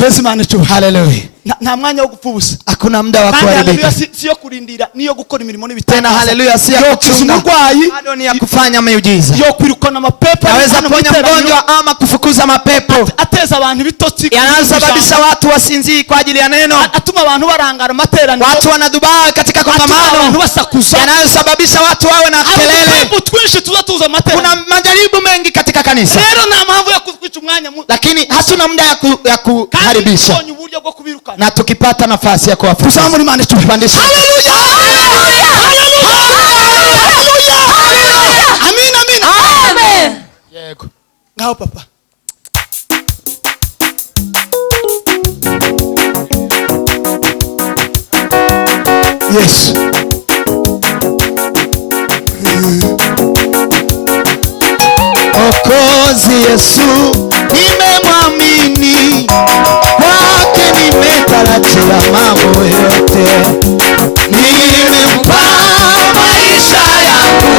Lazima tu. Hallelujah. Nta mwanya wo gupfubusa. Hakuna muda wa kuharibika. Siyo kurindira niyo gukora imirimo n'ibitendo. Tena haleluya si ya kuchunga. Bado ni ya kufanya miujiza. Yo kwirukana mapepo. Naweza kuponya mgonjwa ama kufukuza mapepo. Ateza abantu bitotsi. Yanasababisha watu wasinzii kwa ajili ya neno. Atuma abantu barangara materaniro. Watu wanadubaa katika kongamano. Abantu basakuza. Yanasababisha watu wawe na kelele. Kuna majaribu mengi katika kanisa. Lakini hatuna muda ya kuharibisha. Na tukipata nafasi ya kuwafukuza. Tupandishe. Haleluya! Amina, amina. Amen. Yego. Ngao papa. Yes. Okozi Yesu nimemwamini, kwake nimetarajia mambo yote, nimempa maisha yangu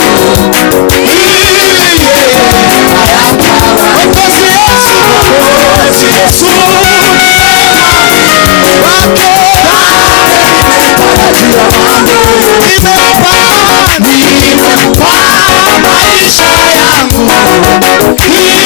ili ayakawa. Okozi Yesu nimemwamini, kwake nimetarajia mambo, nimempa maisha yangu ili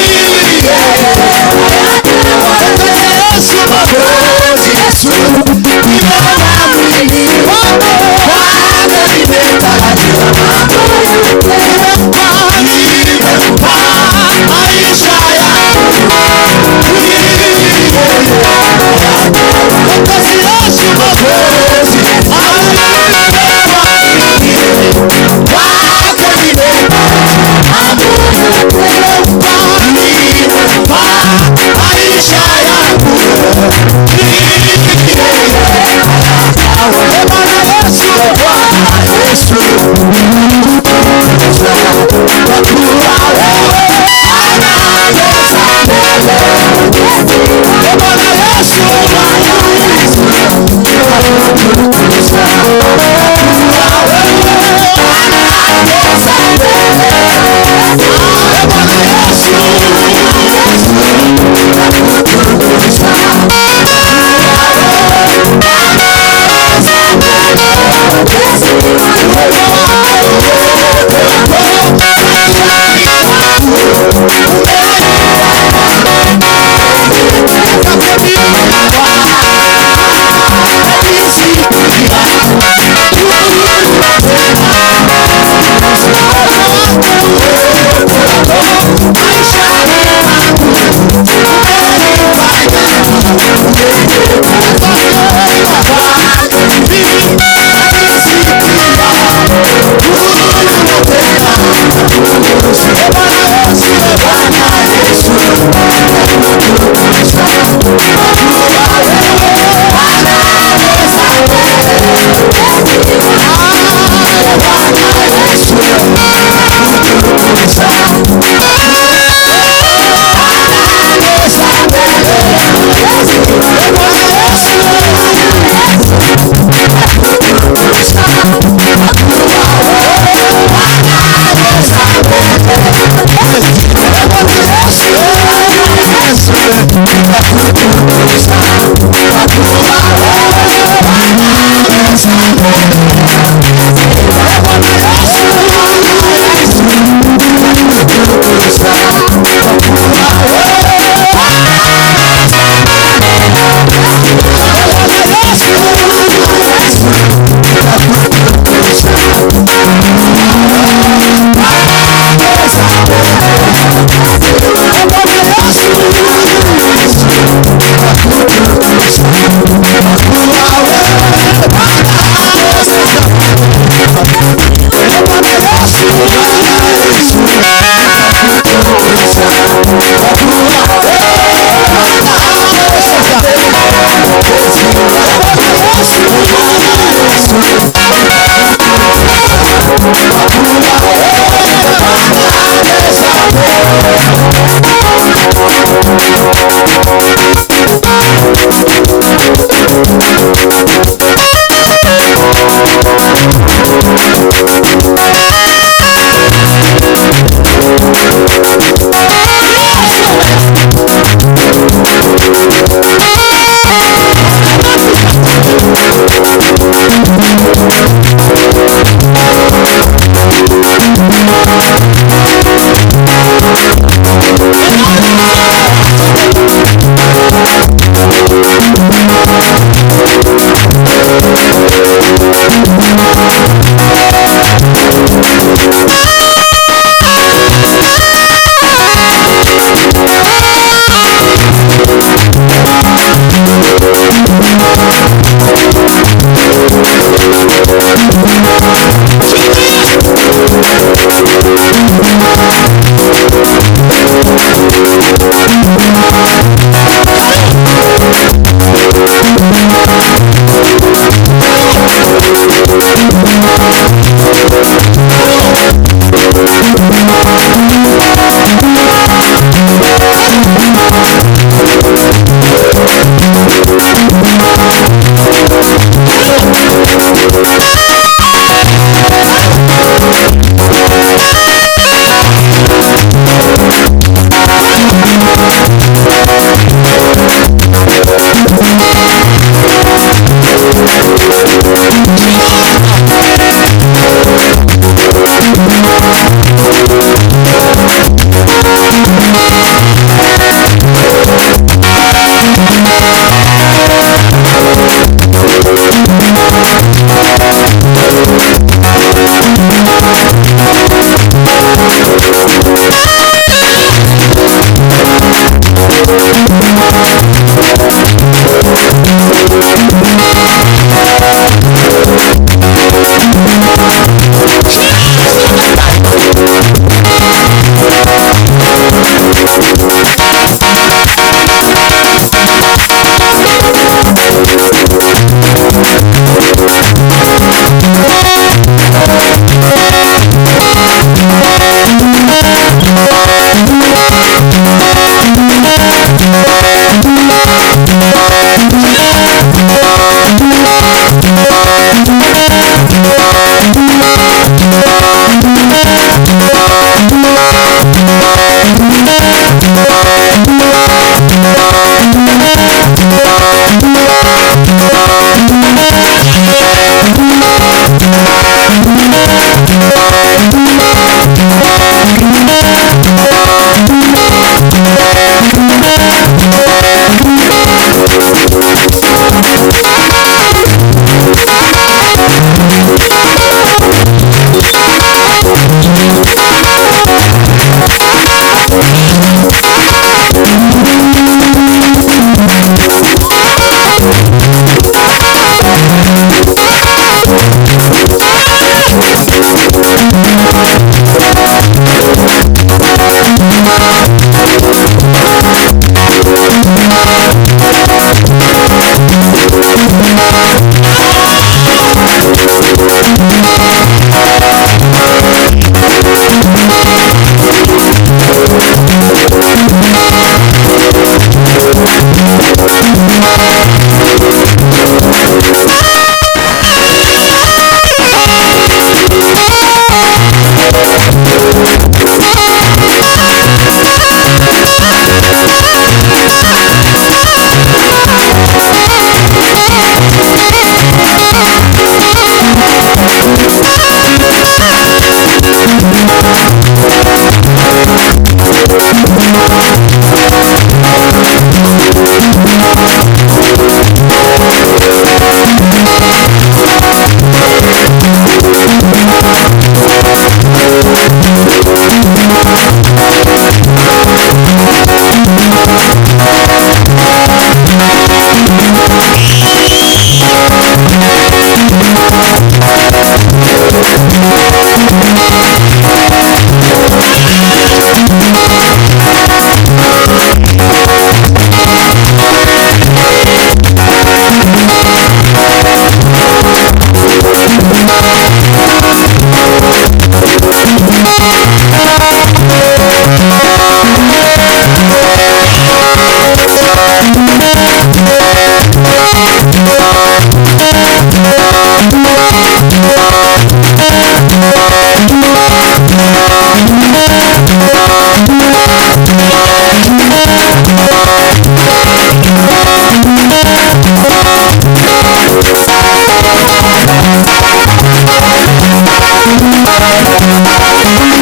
Bye.